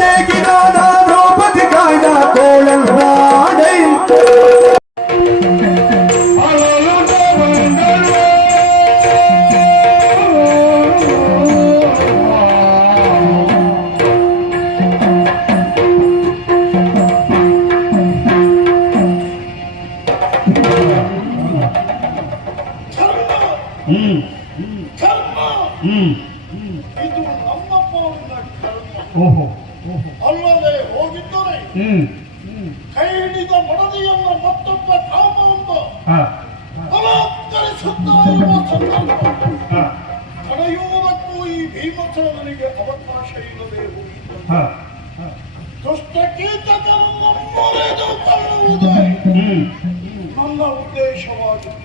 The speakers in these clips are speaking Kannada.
ತೆಗಿದಾದ ದ್ರೌಪದಿ ಕಾಯ್ದ ಕೋಳಲ್ನಾಡೈ ಇದು ನಮ್ಮ ಪಾಲಿನ ಕರ್ಮ. ಅಲ್ಲದೆ ಹೋಗಿದ್ದರೆ ಕೈ ಹಿಡಿದ ಮಡದಿಯನ್ನು ಮತ್ತೊಬ್ಬ ಕಾಮವೆಂಬ ಬಲಾತ್ಕರಿಸುತ್ತಾ ಇರುವ ಸಂದರ್ಭ ತಡೆಯುವುದಕ್ಕೂ ಈ ಭೀಮಸೇನನಿಗೆ ಅವಕಾಶ ಇಲ್ಲದೆ ಹೋಗಿದ್ದ ದುಷ್ಟ ಕೀಟಕರನ್ನು ಮುರಿದುಕೊಳ್ಳುವುದೇ ನನ್ನ ಉದ್ದೇಶವಾಗಿದೆ.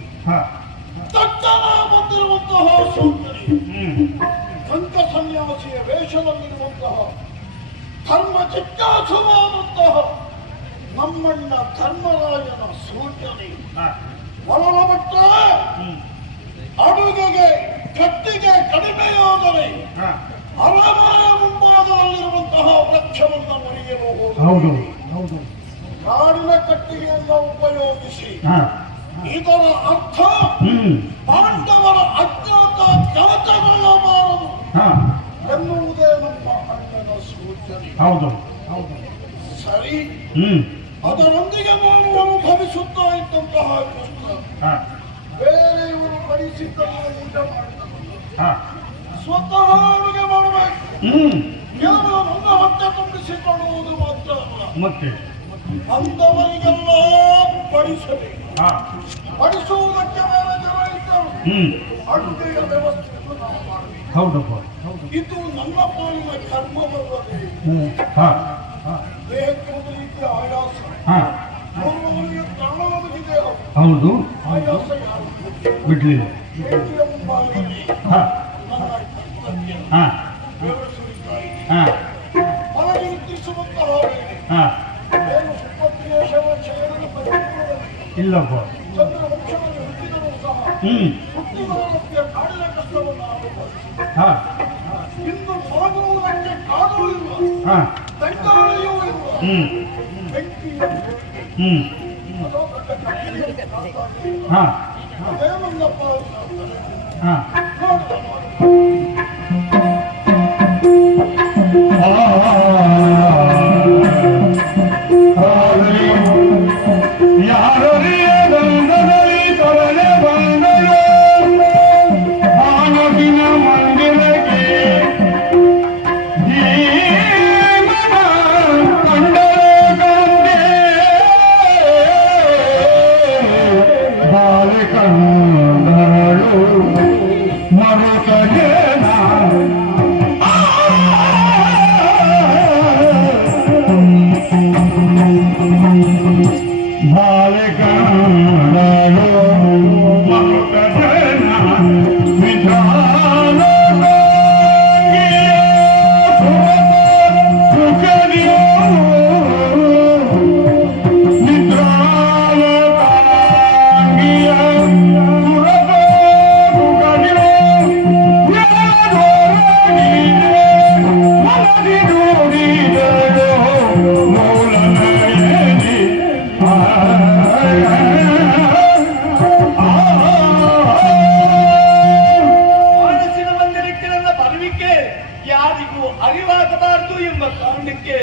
ತಕ್ಷಣ ಬಂದಿರುವಂತಹ ಸುಂದರಿ ಸಂತ ಸನ್ಯಾಸಿಯ ವೇಷದಲ್ಲಿರುವಂತಹ ಧರ್ಮ ಜಿಜ್ಞಾಸುವಾದಂತಹ ನಮ್ಮಣ್ಣ ಧರ್ಮರಾಜನ ಸೂಚನೆ ಒಳಮಟ್ಟ ಅಡುಗೆಗೆ ಕತ್ತಿಗೆ ಕಡಿಮೆಯಾದರೆ ಅರಮನೆಯ ಮುಂಭಾಗದಲ್ಲಿರುವಂತಹ ವೃಕ್ಷವನ್ನು ಮುರಿಯಲು ಹೋಗುವುದು. ಕಾಡಿನ ಕಟ್ಟಿಗೆಯನ್ನು ಉಪಯೋಗಿಸಿ ಇದರ ಅರ್ಥ ಪಾಂಡವರ ಅಜ್ಞಾತ ಜಾತಗೊಳ್ಳಬಾರದು ಎನ್ನುವುದೇ ನಮ್ಮ ಅಣ್ಣನ ಸೂಚನೆ. ಸರಿ, ಅದರೊಂದಿಗೆ ಮಾಡುವನು ಭವಿಸುತ್ತಾ ಇದ್ದಂತಹ ಕೃಷ್ಣ ಬೇರೆಯವರು ಬಡಿಸಿದ್ದನ್ನು ಊಟ ಮಾಡಿದ ಸ್ವತಃ ಅಡುಗೆ ಮಾಡಬೇಕು. ಕೇವಲ ನನ್ನ ಹೊಟ್ಟೆ ತುಂಬಿಸಿಕೊಳ್ಳುವುದು ಮಾತ್ರ ಅಲ್ಲ, ಅಂದವರಿಗೆಲ್ಲ ಬಡಿಸಬೇಕು. ಬಡಿಸುವುದಕ್ಕೆ ಬೇರೆ ಜನ ಇದ್ದರು, ಅಡುಗೆಯ ವ್ಯವಸ್ಥೆಯನ್ನು ನಾವು ಮಾಡಬೇಕು. ಇದು ನನ್ನ ಪಾಲಿನ ಕರ್ಮವಲ್ಲದೆ ದೇಹಕ್ಕೆ ಒಂದು ರೀತಿಯ ಆಯಾಸ, ಅವರಿಗೆ ಪ್ರಾಣ ಒದಗಿದೆ. ಆಯಾಸ ಯಾರು ಬಿಡ್ಲಿಲ್ಲ. ಮುಂಭಾಗದಲ್ಲಿ ನನ್ನ ಕರ್ತವ್ಯ ವ್ಯವಸ್ಥಿತಾಯಿ ಮನಗೆ ನಿರ್ದಿಸುವಂತಹ ಏನು ಸುಪತ್ರಿಯ ಇಲ್ಲಪ್ಪ ಚಂದ್ರವಂಶದಲ್ಲಿ ಹುಟ್ಟಿದರೂ ಸಹ ಹುಟ್ಟಿದವರಿಗೆ ಕಾಡಿನ ಕಷ್ಟವನ್ನು ಅನುಭವಿಸಿ ಇಂದು ಸಾಗುವುದಕ್ಕೆ ಕಾದೂ ಇಲ್ಲ, ತಂಗಾಳಿಯೂ ಇಲ್ಲ, ಬೆಂಕಿಯ ಅದೋ ದೊಡ್ಡ ಕಟ್ಟಿಗೆ ಅದೇನಲ್ಲಪ್ಪ ಅರಿವಾಗಬಾರದು ಎಂಬ ಕಾರಣಕ್ಕೆ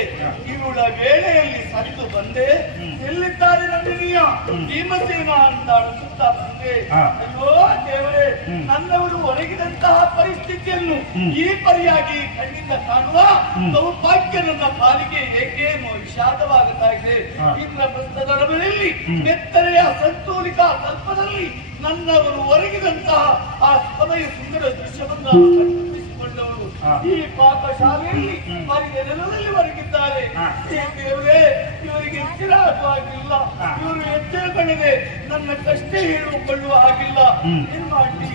ಇವಳ ವೇಳೆಯಲ್ಲಿ ಸರಿದು ಬಂದೆ. ಎಲ್ಲಿದ್ದಾರೆ ನಂದಿನಿಯ ಭೀಮಸೇನ ಅಂತ ಸುತ್ತ ಬಂದೆ. ಅಯ್ಯೋ ದೇವರೇ, ನನ್ನವರು ಒರಗಿದಂತಹ ಪರಿಸ್ಥಿತಿಯನ್ನು ಈ ಪರಿಯಾಗಿ ಕಣ್ಣಿಂದ ಕಾಣುವ ಸೌಭಾಗ್ಯ ನನ್ನ ಪಾಲಿಗೆ ಏಕೆ ವಿಷಾದವಾಗುತ್ತಾ ಇದೆ. ಇಂದ್ರಪ್ರಸ್ಥದ ನಡುವಿನಲ್ಲಿ ಬೆತ್ತಲೆಯ ಸಂತೋಲಿಕ ಕಲ್ಪದಲ್ಲಿ ನನ್ನವರು ಒರಗಿದಂತಹ ಆ ಸಮಯ ಸುಂದರ ದೃಶ್ಯವನ್ನು ಈ ಪಾಕಶಾಲೆಯಲ್ಲಿ ಅವರಿಗೆ ನೆಲದಲ್ಲಿ ಹೊರಗಿದ್ದಾರೆ. ದೇವರೇ, ಇವರಿಗೆ ಎಚ್ಚರವಾಗಿಲ್ಲ, ಇವರು ಎಚ್ಚರಗಳಿದೆ, ನನ್ನ ಕಷ್ಟ ಹೇಳಿಕೊಳ್ಳುವ ಹಾಗಿಲ್ಲ. ಏನ್ ಮಾಡಿ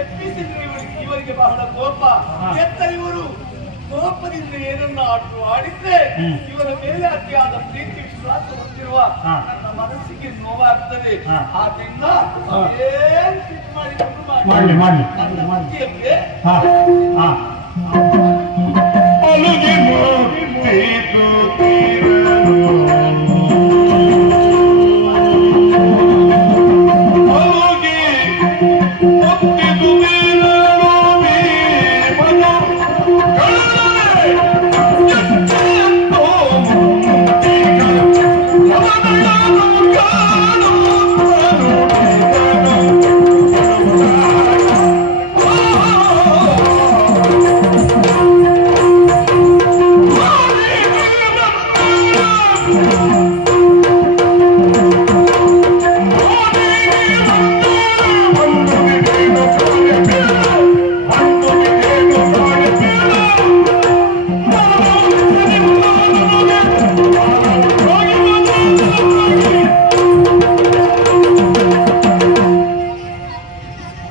ಎಪ್ಪಿಸಿದ್ರೆ ಇವರಿಗೆ ಬಹಳ ಕೋಪ. ಎತ್ತ ಇವರು ಕೋಪದಿಂದ ಏನನ್ನ ಆಡಿದ್ರೆ ಇವರ ಮೇಲೆ ಅತಿಯಾದ ಪ್ರೀತಿ ವಿಶ್ವಾಸ ಹೊಂದಿರುವ ನನ್ನ ಮನಸ್ಸಿಗೆ ನೋವಾಗ್ತದೆ. ಆದ್ರಿಂದ ನನ್ನ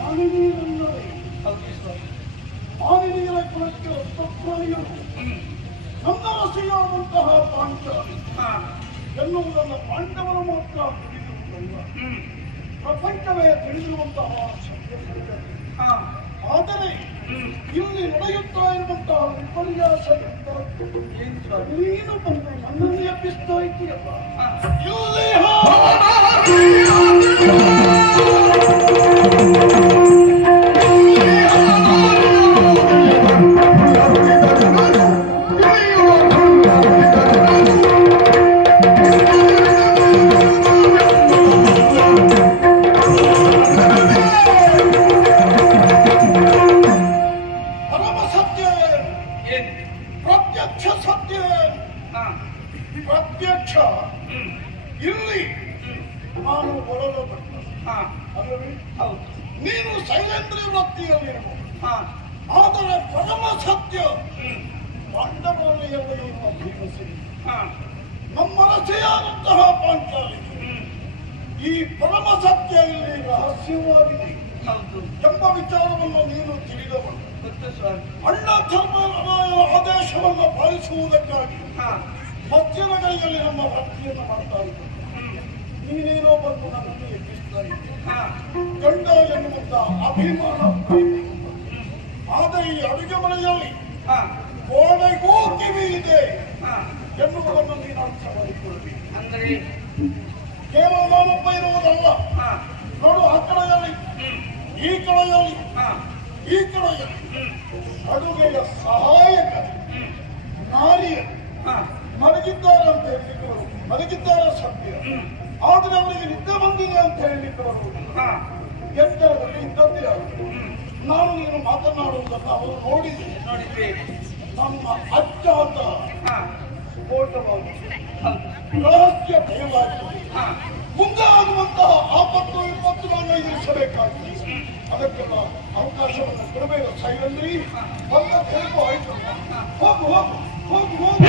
ಆನೆನೀರನ್ನಡೆ ಆನೆನೀರ ಕುಲಕ್ಕೆ ಸತ್ಪ್ರಾಣಿಯರು ನನ್ನ ವಸೆಯಾದಂತಹ ಪಾಂಚಾಲಿ ಎನ್ನುವುದನ್ನು ಪಾಂಡವರು ಮಾತ್ರ ತಿಳಿದಿರುವುದಲ್ಲ, ಪ್ರಪಂಚವೇ ತಿಳಿದಿರುವಂತಹ ಸತ್ಯ. ಆದರೆ ಇಲ್ಲಿ ನಡೆಯುತ್ತಾ ಇರುವಂತಹ ವಿಪರ್ಯಾಸ ನೀನು ಬಂದು ನನ್ನನ್ನು ಎಬ್ಬಿಸ್ತಾ ಇದ್ದೀಯಲ್ಲ, ಪ್ರತ್ಯಕ್ಷ ಇಲ್ಲಿ ನಾನು ಬರಲು ನೀನು ಶೈಲೇಂದ್ರಿಯ ವೃತ್ತಿಯಲ್ಲಿರಬಹುದು, ಆದರೆ ಪರಮ ಸತ್ಯ ಪಾಂಡವರಲ್ಲಿ ಭೀಮಸೇನ ನಮ್ಮ ರಸೆಯಾದಂತಹ ಪಾಂಚಾಲಿ ಈ ಪರಮ ಸತ್ಯ ಇಲ್ಲಿ ರಹಸ್ಯವಾಗಿದೆ ಎಂಬ ವಿಚಾರವನ್ನು ನೀನು ತಿಳಿದವನು. ಅಣ್ಣ ಧರ್ಮರಾಯನ ಆದೇಶವನ್ನು ಪಾಲಿಸುವುದಕ್ಕಾಗಿ ಮಧ್ಯದ ಕೈಯಲ್ಲಿ ನಮ್ಮ ವೃತ್ತಿಯನ್ನು ಮಾಡ್ತಾ ಇದ್ದ ನೀನೇನೋ ಬಂದು ನನ್ನನ್ನು ಎಬ್ಬಿಸ್ತಾ ಇದ್ದೆ. ಗಂಡ ಎನ್ನುವಂತ ಅಭಿಮಾನ ಆದರೆ ಈ ಅಡುಗೆ ಮನೆಯಲ್ಲಿ ಗೋಡೆಗೂ ಕಿವಿ ಇದೆ ಎನ್ನುವುದನ್ನು ನೀನು ಅರ್ಥ ಮಾಡಿಕೊಳ್ಳಬೇಕು. ಅಂದರೆ ಕೇವಲ ನಾನೊಬ್ಬ ಇರುವುದಲ್ಲ, ನೋಡು ಆ ಕಡೆಯಲ್ಲಿ ಈ ಕಡೆಯಲ್ಲಿ ಈ ಕಡೆಯಲ್ಲಿ ಅಡುಗೆಯ ಸಹಾಯಕ ನಾರಿಯರು ಮಲಗಿದ್ದಾರೆ ಅಂತ ಹೇಳಲಿಕ್ಕೆ ಮಲಗಿದ್ದಾರೆ ಸತ್ಯ, ಆದರೆ ಅವರಿಗೆ ನಿದ್ದೆ ಬಂದಿದೆ ಅಂತ ಹೇಳಲಿಕ್ಕೆ ಎಚ್ಚರದಲ್ಲಿ ಇದ್ದದ್ದೇ ಆಗಿದೆ. ನಾನು ನೀನು ಮಾತನಾಡುವುದನ್ನು ಅವರು ನೋಡಿದೆ. ನಮ್ಮ ಅಜ್ಜ ಅಂತ ಸ್ಫೋಟವಾಗಿ ರಹಸ್ಯ ಭಯವಾಗಿದೆ. ಮುಂದೆ ಆಗುವಂತಹ ಆಪತ್ತು ವಿಪತ್ತು ನಾನು ಎದುರಿಸಬೇಕಾಗಿದೆ. ಅದಕ್ಕೆಲ್ಲ ಅವಕಾಶವನ್ನು ಕೊಡಬೇಕು. ಸೈಲಂದ್ರಿ ಬಂದ ತೆರಗು ಆಯ್ತು. ಹೋಗು ಹೋಗು ಹೋಗು ಹೋಗು.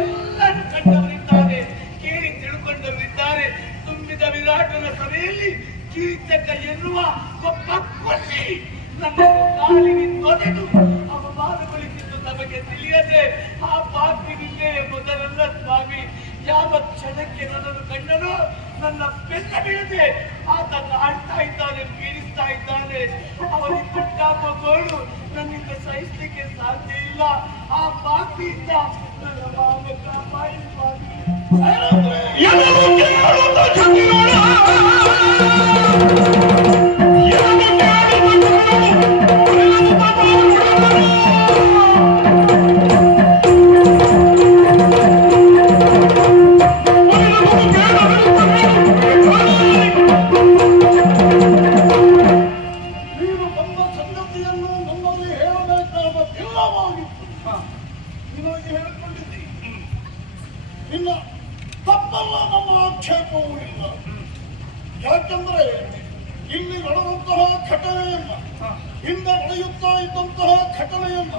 ಎಲ್ಲರೂ ಕಂಡವರಿದ್ದಾರೆ, ಕೇಳಿ ತಿಳ್ಕೊಂಡವರಿದ್ದಾರೆ. ತುಂಬಿದ ವಿರಾಟನ ಸಭೆಯಲ್ಲಿ ಕೀಚಕ ಎನ್ನುವ ಒಬ್ಬ ಕೊಲ್ಲಿ ನನ್ನನ್ನು ಕಾಲಿಗೆ ತೊಡೆದು ಅವಮಾನಗೊಳಿಸಿದ್ದು ನಮಗೆ ತಿಳಿಯದೆ ಆ ಪಾಪಿ ನಿಂದೆ ಎಂಬುದರಲ್ಲ ಸ್ವಾಮಿ. ಯಾವ ಕ್ಷಣಕ್ಕೆ ನನ್ನನ್ನು ಕಂಡನೋ ನನ್ನ ಬೆನ್ನ ಬೀಳದೆ ಆತ ಆಡ್ತಾ ಇದ್ದಾನೆ, ಪೀಡಿಸ್ತಾ ಇದ್ದಾನೆ. ಅವನಿಗೆ ಕೊಟ್ಟಾಗುವ ಗೋಳು ನನ್ನಿಂದ ಸಹಿಸಲಿಕ್ಕೆ ಸಾಧ್ಯ ಇಲ್ಲ. ಆ ಪಾಪಿಯಿಂದ ನನ್ನ ಮಾವ ಕಾಪಾಡಿ ಸ್ವಾಮಿ. ನಿನ್ನ ತಪ್ಪಲ್ಲ, ನಮ್ಮ ಆಕ್ಷೇಪವೂ ಇಲ್ಲ. ಯಾಕೆಂದ್ರೆ ಇಲ್ಲಿ ನಡೆದಂತಹ ಘಟನೆಯನ್ನ, ಹಿಂದೆ ನಡೆಯುತ್ತಾ ಇದ್ದಂತಹ ಘಟನೆಯನ್ನ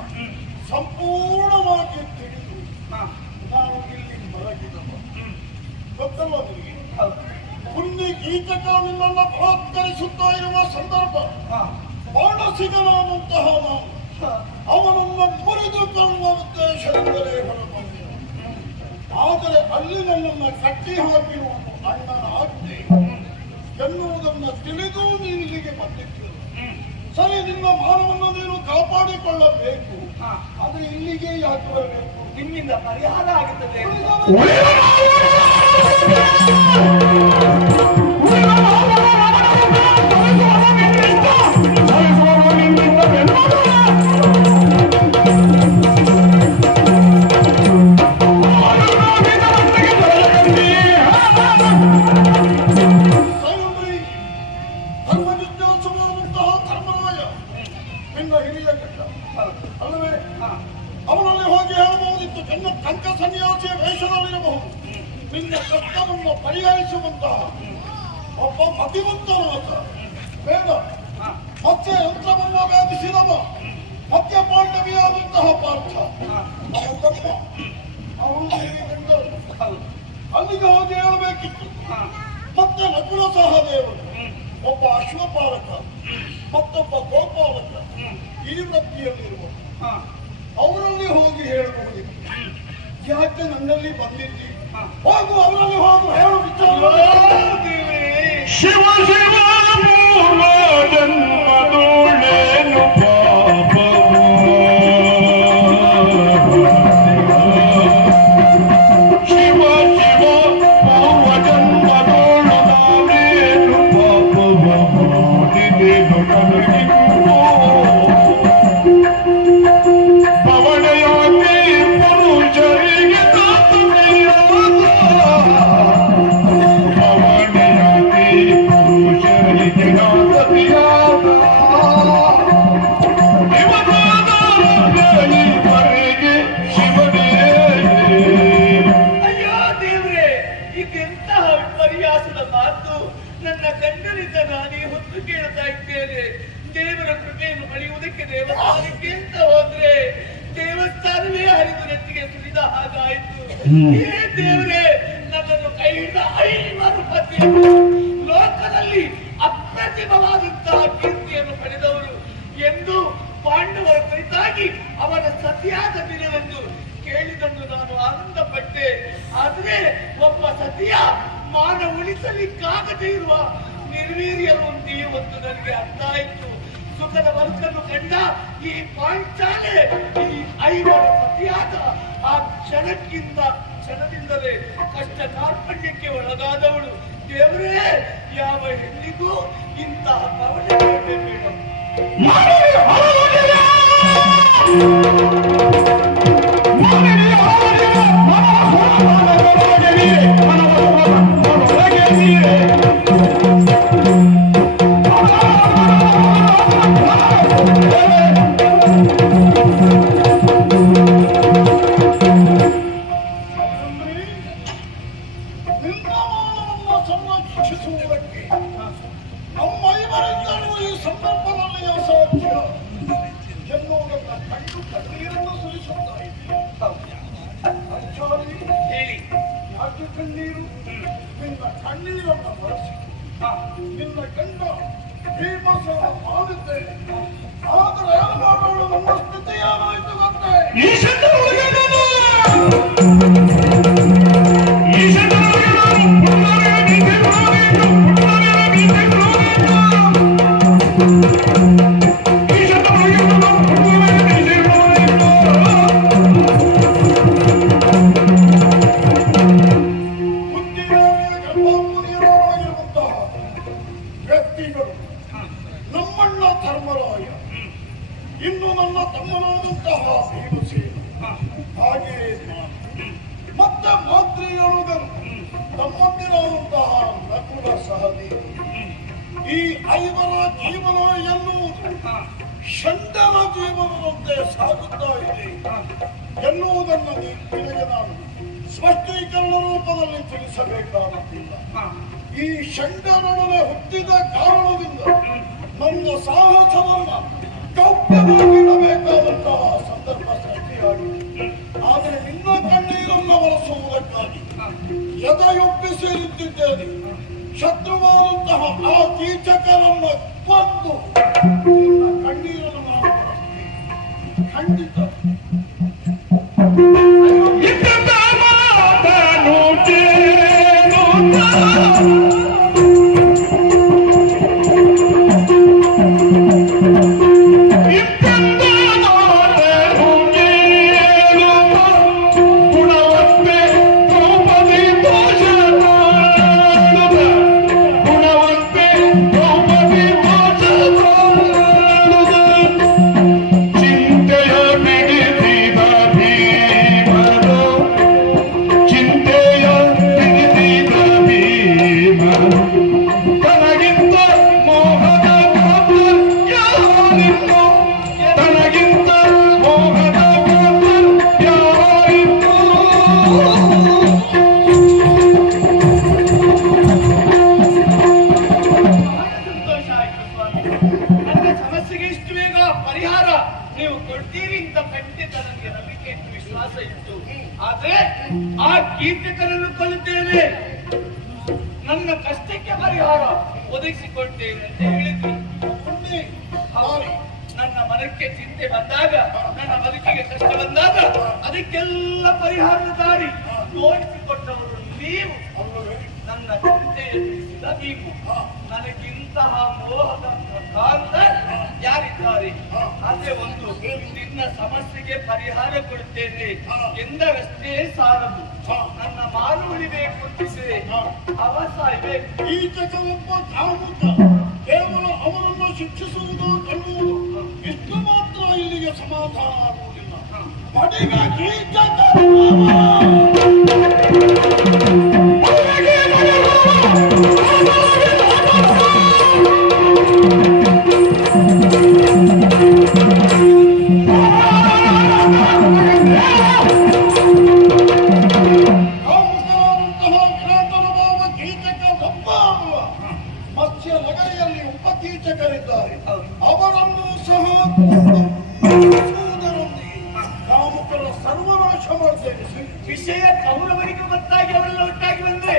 ಸಂಪೂರ್ಣವಾಗಿ ತಿಳಿದು ಕೀಚಕ ನಿನ್ನನ್ನು ಬಲಾತ್ಕರಿಸುತ್ತಾ ಇರುವ ಸಂದರ್ಭ ಬಾಣಸಿಗನಾದಂತಹ ನಾವು ಅವನನ್ನು ಮುರಿದುಕೊಳ್ಳುವ ಉದ್ದೇಶದಿಂದಲೇ ಹೊರಬಂದಿದೆ. ಆದರೆ ಅಲ್ಲಿ ನನ್ನನ್ನು ಕಟ್ಟಿ ಹಾಕಿರುವ ಅಣ್ಣನ ಆಜ್ಞೆ ಎನ್ನುವುದನ್ನು ತಿಳಿದು ನೀನು ಇಲ್ಲಿಗೆ ಬಂದಿತ್ತು. ಸರಿ, ನಿನ್ನ ಮಾನವನ್ನು ನೀನು ಕಾಪಾಡಿಕೊಳ್ಳಬೇಕು. ಆದರೆ ಇಲ್ಲಿಗೆ ಯಾಕೆ ಬರಬೇಕು? ನಿಮ್ಮಿಂದ ಪರಿಹಾರ ಆಗುತ್ತದೆ. ಅವನಲ್ಲಿ ಹೋಗಿ ಹೇಳಬಹುದಿತ್ತು, ನನ್ನ ಕಂಕ ಸನ್ಯಾಸಿಯ ವೇಷದಲ್ಲಿರಬಹುದು. ನಿನ್ನ ಕಷ್ಟವನ್ನು ಪರಿಹರಿಸುವಂತಹ ಒಬ್ಬ ಮತಿವಂತನಾದ ಬೇಡ ಮತ್ತೆ ಯಂತ್ರವನ್ನು ವ್ಯಾಪಿಸಿದವ ಮಧ್ಯ ಪಾಂಡವಿಯಾದಂತಹ ಪಾರ್ಥ ಅಲ್ಲಿಗೆ ಹೋಗಿ ಹೇಳಬೇಕಿತ್ತು. ಮತ್ತೆ ನಕುಲ ಸಹದೇವರು ಒಬ್ಬ ಅಶ್ವಪಾಲಕ ಮತ್ತೊಬ್ಬ ಗೋಪಾಲಕ ಈ ವೃತ್ತಿಯಲ್ಲಿರುವ ಅವರಲ್ಲಿ ಹೋಗಿ ಹೇಳಬಹುದಿತ್ತು. ಯಾಕೆ ನನ್ನಲ್ಲಿ ಬಂದಿದ್ದಿ? ಹೋಗು, ಅವರಲ್ಲಿ ಹೋಗು, ಹೇಳು ವಿಚಾರ. ಶಿವ ಶಿವ ಪೂರ್ವ ಜನ್ಮದೋಳೇನು ಪಾಪವು ಶಿವ ಶಿವ ಪೂರ್ವ ಜನ್ಮದೋಳು ನಾವೇನು ಪಾಪವು ಮಾಡಿದೆನು ನಮಗಿಂದು ಪವನಯಾಗಿ ಪುರುಷರಿಗೆ ನನ್ನ ಕಣ್ಣರಿಂದ ನಾನೇ ಹೊತ್ತು ಕೇಳ್ತಾ ಇದ್ದೇನೆ. ದೇವರ ಕೃಪೆಯನ್ನು ಪಡೆಯುವುದಕ್ಕೆ ದೇವಸ್ಥಾನಕ್ಕೆ ಅಂತ ಹೋದ್ರೆ ದೇವಸ್ಥಾನವೇ ಹರಿದು ನೆತ್ತಿಗೆ ಸುರಿದ ಹಾಗಾಯಿತು. ಏ ದೇವರೇ, ನನ್ನನ್ನು ಕೈ ಹಿಡಿದ 5 ಪತಿಯನ್ನು ಲೋಕದಲ್ಲಿ ಅಪ್ರತಿಮವಾದಂತಹ ಕೀರ್ತಿಯನ್ನು ಪಡೆದವರು ಎಂದು ಪಾಂಡವರ ಕುರಿತಾಗಿ ಅವರ ಸತಿಯಾದ ದಿನವೆಂದು ಕೇಳಿದನ್ನು ನಾನು ಆನಂದಪಟ್ಟೆ. ಆದರೆ ಒಬ್ಬ ಸತಿಯ ಮಾನ ಉಳಿಸಲಿಕ್ಕಾಗದೇ ಇರುವ ನಿರ್ವೀರ್ಯವನ್ನು ಇವತ್ತು ನನಗೆ ಅರ್ಥ ಆಯಿತು. ಸುಖದ ಬದುಕನ್ನು ಕಂಡ ಈ ಪಾಂಚಾಲೆ ಈ 5 ಸತಿಯಾದ ಆ ಕ್ಷಣದಿಂದಲೇ ಕಷ್ಟ ಕಾರ್ಪಣ್ಯಕ್ಕೆ ಒಳಗಾದವಳು. ದೇವರೇ, ಯಾವ ಹೆಣ್ಣಿಗೂ ಇಂತಹ ಕವಚ ಬೇಡ. ಸಂರಕ್ಷಿಸುವುದಕ್ಕೆ ನಮ್ಮ ಇವರಿಂದಲೂ ಈ ಸಂದರ್ಭದಲ್ಲಿ ಅಸಾಧ್ಯ ಎನ್ನುವುದನ್ನು ಕಂಡು ಕಣ್ಣೀರನ್ನು ಸುರಿಸುತ್ತಾ ಇದ್ದೀವಿ. ಹೇಳಿ, ಯಾಕೆ ಕಣ್ಣೀರು? ನಿನ್ನ ಕಣ್ಣೀರನ್ನು ಬಳಸಿ ನಿನ್ನ ಗಂಡ ಭೀಮಸೇನ ಮಾಡಿದ್ದೇನೆ. ಆದರೆ ಮಾಡೋಳು ನನ್ನ ಸ್ಥಿತಿ ಏನಾಯಿತು ಗೊತ್ತೇ? ವ್ಯಕ್ತಿಗಳು ನಮ್ಮಣ್ಣ ಧರ್ಮರಾಯ, ಇನ್ನು ನನ್ನ ತಮ್ಮನಾದಂತಹ ಭೀಮಸೇನ, ಹಾಗೆಯೇ ಮತ್ತೆ ಮಾತೃಯೊಳಗರು ತಮ್ಮಂದಿರಾದಂತಹ ನಕುಲ ಸಹದೇವ, ಈ 5 ಜೀವನ ಎನ್ನುವುದು ಷಂಡನ ಜೀವನದಂತೆ ಸಾಗುತ್ತಾ ಇದೆ ಎನ್ನುವುದನ್ನು ನಿನಗೆ ನಾನು ಸ್ಪಷ್ಟೀಕರಣ ರೂಪದಲ್ಲಿ ತಿಳಿಸಬೇಕಾಗುತ್ತಿಲ್ಲ. ಈ ಷಂಡನೊಡನೆ ಹುಟ್ಟಿದ ಕಾರಣದಿಂದ ನನ್ನ ಸಾಹಸವನ್ನ ಗೌಪ್ಯವಾಗಿಡಬೇಕಾದಂತಹ ಸಂದರ್ಭ ಸೃಷ್ಟಿಯಾಗಿದೆ. ಆದರೆ ನಿನ್ನ ಕಣ್ಣೀರನ್ನು ಬಳಸುವುದಕ್ಕಾಗಿ ಎದೆಯೊಪ್ಪಿಸಿ ನಿಂತಿದ್ದೇನೆ. ಶತ್ರುವಾದಂತಹ ಆ ಕೀಚಕರನ್ನು ಕೊಂದು ಕಣ್ಣೀರನ್ನು ನಾವು ಬಳಸ್ತೀವಿ. ಖಂಡಿತ ನೀವು ಕೊಡ್ತೀರಿ ಅಂತ ಖಂಡಿತ ನನಗೆ ನಂಬಿಕೆ ಇತ್ತು, ವಿಶ್ವಾಸ ಇತ್ತು. ಆದ್ರೆ ಆ ಕೀಚಕರನ್ನು ಕೊಲ್ಲುತ್ತೇನೆ, ನನ್ನ ಕಷ್ಟಕ್ಕೆ ಪರಿಹಾರ ಒದಗಿಸಿಕೊಡ್ತೇನೆ ಅಂತ ಹೇಳಿದ್ವಿ. ಹೌದು, ನನ್ನ ಮನಕ್ಕೆ ಚಿಂತೆ ಬಂದಾಗ, ನನ್ನ ಬದುಕಿಗೆ ಕಷ್ಟ ಬಂದಾಗ ಅದಕ್ಕೆಲ್ಲ ಪರಿಹಾರದ ದಾರಿ ತೋರಿಸಿಕೊಟ್ಟವರು ನೀವು. ನನ್ನ ಚಿಂತೆಯನ್ನು ತಿಳಿಸಿದ ನೀವು. ನನಗಿಂತಹ ಮೋಹದ ಕಾರಣ ಯಾರಿದ್ದಾರೆ? ಅದೇ ಒಂದು ನಿನ್ನ ಸಮಸ್ಯೆಗೆ ಪರಿಹಾರ ಕೊಡುತ್ತೇನೆ ಎಂದರಷ್ಟೇ ಸಾಲದು. ನನ್ನ ಮಾರು ಉಳಿಬೇಕು ಅಂತಿದ್ರೆ ಅವಸ ಇದೆ. ಈ ಜಗವೊಬ್ಬ ಕಾಮುಕ, ಕೇವಲ ಅವರನ್ನು ಶಿಕ್ಷಿಸುವುದು ಕಣ್ಣುವುದು, ಇಷ್ಟು ಮಾತ್ರ ಇಲ್ಲಿಗೆ ಸಮಾಧಾನ ಆಗುವುದಿಲ್ಲ. ಪಡೆಗ ಕೀಚಕ ಅವರನ್ನು ಸಹ ಕಾಮುಕರ ಸರ್ವನಾಶ ಮಾಡ್ತೇನೆ. ವಿಷಯ ಕೌರವರಿಗೆ ಗೊತ್ತಾಗಿ ಅವರೆಲ್ಲ ಒಟ್ಟಾಗಿ ಬಂದ್ರೆ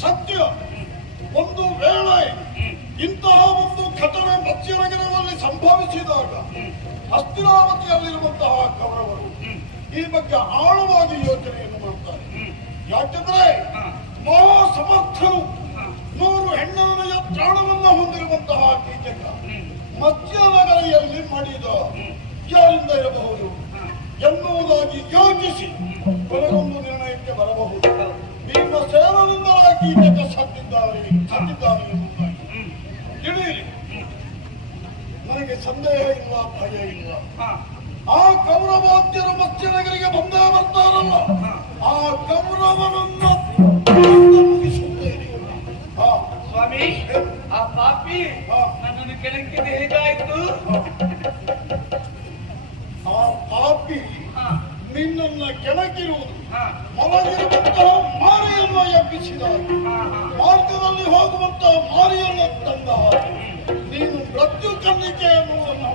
ಸತ್ಯ, ಒಂದು ವೇಳೆ ಇಂತಹ ಒಂದು ಘಟನೆ ಮತ್ಸ್ಯನಗರದಲ್ಲಿ ಸಂಭವಿಸಿದಾಗ ಹಸ್ತಿನಾವತಿಯಲ್ಲಿರುವಂತಹ ಕೌರವರು ಈ ಬಗ್ಗೆ ಆಳವಾಗಿ ಯೋಚನೆಯನ್ನು ಮಾಡ್ತಾರೆ. ಯಾಕೆಂದ್ರೆ ಮಹಾ ಸಮರ್ಥರು 100 ಹೆಣ್ಣನೆಯ ಪ್ರಾಣವನ್ನ ಹೊಂದಿರುವಂತಹ ಕೀಚಕ ಮತ್ಸ್ಯನಗರಿಯಲ್ಲಿ ಮಾಡಿದ ಯಾರಿಂದ ಇರಬಹುದು ಎನ್ನುವುದಾಗಿ ಯೋಚಿಸಿ ಕೊನೆಗೊಂದು ನಿರ್ಣಯಕ್ಕೆ ಬರಬಹುದು. ನಿಮ್ಮ ಸೇವನಿಂದ ಕೀಚಕ ಸತ್ತಿದ್ದಾನೆ ಎಂಬುದಾಗಿ ತಿಳಿಯಿರಿ. ನನಗೆ ಸಂದೇಹ ಇಲ್ಲ, ಭಯ ಇಲ್ಲ. ಆ ಕೌರವಾದ್ಯರು ಮತ್ಸ್ಯನಗರಿಗೆ ಬಂದೇ ಬರ್ತಾರಲ್ಲ, ಆ ಕೌರವನನ್ನ ಮುಗಿಸುತ್ತೇನೆ. ಸ್ವಾಮಿ, ಆ ಪಾಪಿ ನನ್ನನ್ನು ಕೆಳಕ್ಕಿದ ಹೇಗಾಯ್ತು? ಆ ಪಾಪಿ ನಿನ್ನನ್ನ ಕೆಳಗಿರುವುದು ಮಲಗಿರುವಂತಹ ಮಾರಿಯನ್ನು ಎಬ್ಬಿಸಿದ, ಮಾರ್ಗದಲ್ಲಿ ಹೋಗುವಂತಹ ಮಾರಿಯನ್ನು ತಂದ. ನೀನು ಮೃತ್ಯು ಕನ್ನಿಕೆ ಎನ್ನುವುದನ್ನು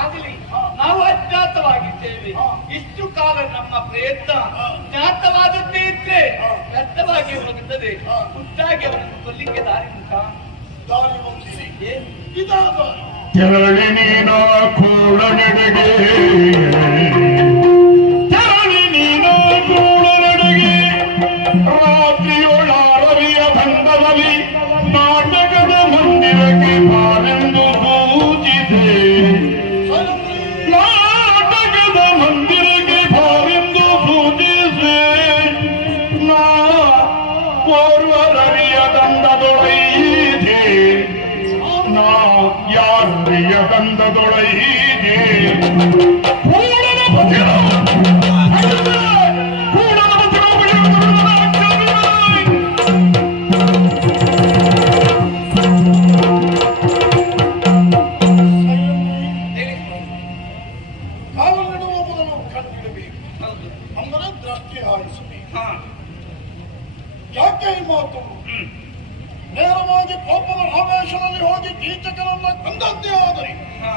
ಆಗಲಿ, ನಾವು ಅಜ್ಞಾತವಾಗಿದ್ದೇವೆ. ಇಷ್ಟು ಕಾಲ ನಮ್ಮ ಪ್ರಯತ್ನ ಜ್ಞಾತವಾದದ್ದೇ ಇದ್ರೆ ವ್ಯರ್ಥವಾಗಿ ಹೋಗುತ್ತದೆ. ಹುಟ್ಟಾಗಿ ಅವರನ್ನು ಕೊಲ್ಲಿಕ್ಕೆ ದಾರಿ ಉಂಟಾ? ದಾರಿ ಹೊಂದಿಸಿ ಇದಾದ ತೆರಳಿ ನೀನ ಕೂಡನೆಡೆಗೆ, ತೆರಳಿ ನೀನ ಕೂಡನೆಡೆಗೆ, ರಾತ್ರಿಯೊಳಾರವಿಯ ಬಂಧದಲ್ಲಿ ನಾಟಕದ ಮಂದಿರಕ್ಕೆ ಬಾರೆಂದು ಸೂಚಿಸಿ, ನಾಟಕದ ಮಂದಿರಕ್ಕೆ ಬಾರೆಂದು ಸೂಚಿಸಿ, ನಾ ಓರ್ವರವಿಯ ದಂಡದೊಳೈದೆ, ನಾ ಯಾರಿಯ ದಂಡದೊಳೈದೆ. ಕೂಡಲ ಭಜನ ಕೋಪದ ಆವೇಶದಲ್ಲಿ ಹೋಗಿ ಕೀಚಕನನ್ನ ಕೊಂದದ್ದೇ ಆದರೆ ಹಾ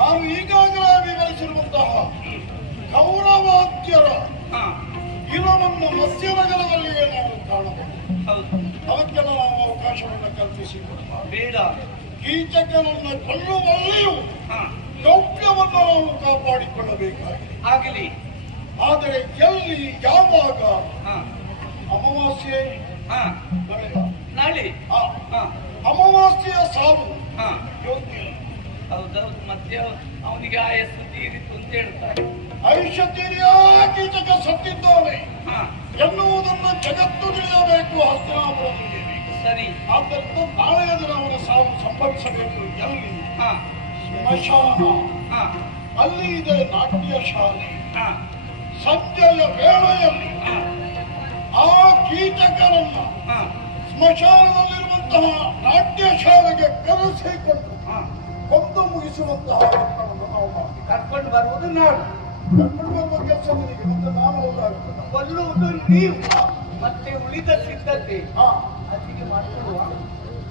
ನಾನು ಈಗಾಗಲೇ ವಿವರಿಸಿರುವಂತಹ ಕೌರವಾದ್ಯರ ಹಾ ಇರವನ್ನು ಮತ್ಸ್ಯನಗರದಲ್ಲಿಯೇ ನಾವು ಕಾಣಬಹುದು. ಹೌದು ಅದಕ್ಕೆಲ್ಲ ನಾವು ಅವಕಾಶವನ್ನು ಕಲ್ಪಿಸಿಕೊಡುವ ಬೇಡ. ಕೀಚಕನನ್ನ ಕೊಲ್ಲುವಲ್ಲಿಯೂ ಹಾ ಗೌಪ್ಯವನ್ನು ನಾವು ಕಾಪಾಡಿಕೊಳ್ಳಬೇಕಾಗಿದೆ. ಆಗಲಿ. ಆದರೆ ಎಲ್ಲಿ ಯಾವಾಗ ಹಾ ಅಮಾವಾಸ್ಯೆ ಹಾ ನಾಳೆ. ನಾಳೆ. ಆ, ಹಾ ಅಮಾವಾಸ್ಯೆಯ ಸಾವು ಹಾ ಯೋಗ್ಯ. ಹೌದೌದು. ಮತ್ತೆ ಅವನಿಗೆ ಆಯಸ್ಸು ತೀರಿತು ಅಂತ ಹೇಳ್ತಾರೆ. ಐಷತೀರ್ಯ ಕೀಚಕ ಸತ್ತಿದ್ದಾನೆ ಹಾ ಎನ್ನುವುದನ್ನು ಜಗತ್ತು ತಿಳಿಯಬೇಕು. ಹಸ್ತಿನಾಪುರದಲ್ಲಿ ಸರಿ. ಆದ್ದರಿಂದ ನಾಳೆಯ ದಿನ ಅವನ ಸಾವು ಸಂಭವಿಸಬೇಕು. ಎಲ್ಲಿ? ಹಾ ಸ್ಮಶಾನ. ಹಾ ಅಲ್ಲಿ ಇದೆ ನಾಟ್ಯ ಶಾಲೆ. ಹಾ ಸಂಜೆಯ ವೇಳೆಯಲ್ಲಿ ಹಾ ಆ ಕೀಚಕರನ್ನ ಹಾ ಸ್ಮಶಾನದಲ್ಲಿರುವಂತಹ ನಾಟ್ಯ ಶಾಲೆಗೆ ಕರೆಸಿಕೊಂಡು ಹಾ ಕೊಂದು ಮುಗಿಸುವಂತಹ ಯತ್ನವನ್ನು ನಾವು ಮಾಡಿ ಕರ್ಕೊಂಡು ಬರುವುದು ನಾಡು, ಕರ್ಕೊಂಡು ಬರುವ ಕೆಲಸ ನಿನಗೆ ಮತ್ತೆ ನಾನು ಹೋಗಾಗ್ತದೆ. ಕೊಲ್ಲುವುದು ನೀವು. ಮತ್ತೆ ಉಳಿದ ಸಿದ್ಧತೆ ಹಾ ಅಲ್ಲಿಗೆ ಮಾಡಿಕೊಳ್ಳುವ.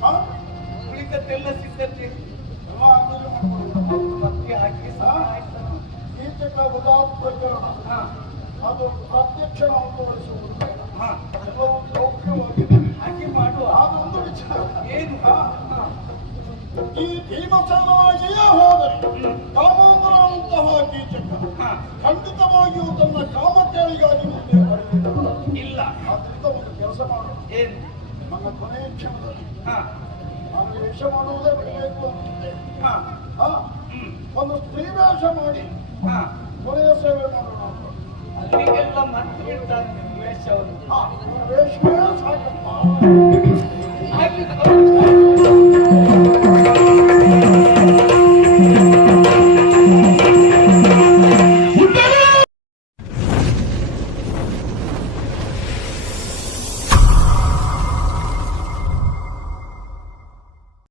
ಹಾ ಉಳಿದದ್ದೆಲ್ಲ ಸಿದ್ಧತೆ ಎಲ್ಲ ಆಮೇಲೆ ಮಾಡ್ಕೊಳ್ಳೋಣ. ಮತ್ತೆ ಹಾಕಿ ಸಹ ಆಯ್ತಲ್ಲ. ಕೀಚಕ ವಧಾತ್ ಪ್ರಕರಣ ಹಾ ಅದು ಪ್ರತ್ಯಕ್ಷ ನಾವು ತೋರಿಸುವುದು ಬೇಡ. ಹಾ ಎಲ್ಲವೂ ಗೌಪ್ಯವಾಗಿದೆ. ಹಾಗೆ ಮಾಡುವ. ಅದೊಂದು ವಿಚಾರ. ಏನು? ಹಾ. ಹಾ ಈ ಭೀಮಸೇನಾಗಿಯೇ ಹೋದರೆ ಕಾಮಾಂಧನಾದಂತಹ ಕೀಚಕ ಹಾ ಖಂಡಿತವಾಗಿಯೂ ತನ್ನ ಕಾಮಕ್ಕಾಳಿಗಾಗಿ ಮುಂದೆ ಬರಲಿಲ್ಲ. ಇಲ್ಲ. ಆದ್ರಿಂದ ಒಂದು ಕೆಲಸ ಮಾಡು. ಏನು? ನನ್ನ ಕೊನೆಯ ಕ್ಷಣದಲ್ಲಿ ಹಾ ನಾನು ವೇಷ ಮಾಡುವುದೇ ಬಿಡಬೇಕು ಅಂತಿದ್ದೆ. ಹಾ ಹಾ ಹ್ಮ್ ಒಂದು ಸ್ತ್ರೀ ವೇಷ ಮಾಡಿ ಹಾ ಕೊನೆಯ ಸೇವೆ ಮಾಡೋಣ ಅಂತ. ಅಲ್ಲಿಗೆಲ್ಲ ಮರ್ತು ಬಿಡ್ತಾರೆ ವೇಷವನ್ನು. ಹಾ, ವೇಷವೇ ಸಾಕಪ್ಪ. ಆಗ್ಲಿ.